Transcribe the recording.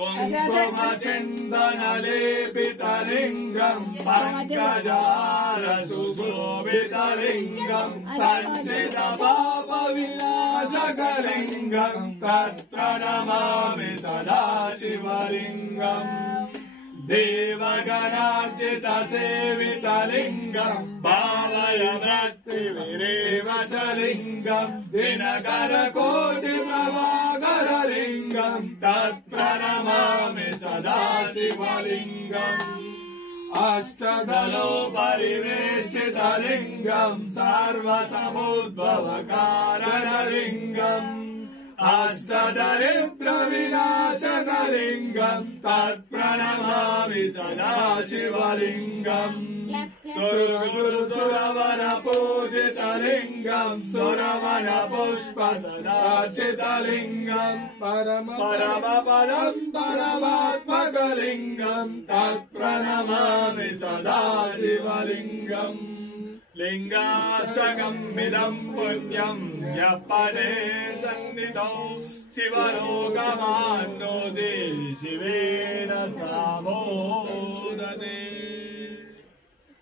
कुङ्कुमचिन्दनलेपितलिङ्गम् पङ्कजारसुशोभितलिङ्गम् सञ्चितपापविनाशकलिङ्गम् तत्र नमामि सदा शिवलिङ्गम् देवगणार्चितसेवितलिङ्गम् भावय भक्तिविरेव च लिङ्गम् दिनकरकोटिप्रभाकरलिङ्गम् तत्प्रणमामि सदा शिवलिङ्गम् अष्टदलोपरिवेष्टितलिङ्गम् सर्वसमुद्भवकारणलिङ्गम् अष्टदरिद्रविनाशकलिङ्गम् तत्प्रणमामि सदा शिवलिङ्गम् सुरवरपूजितलिङ्गम् सुरवनपुष्पसदार्चितलिङ्गम् परमपदम् परमात्मकलिङ्गम् तत्प्रणमामि सदा शिवलिङ्गम् लिङ्गाष्टकमिदम् पुण्यम् यः पठेत् सन्निधौ शिवलोकमाप्नोति शिवेन समो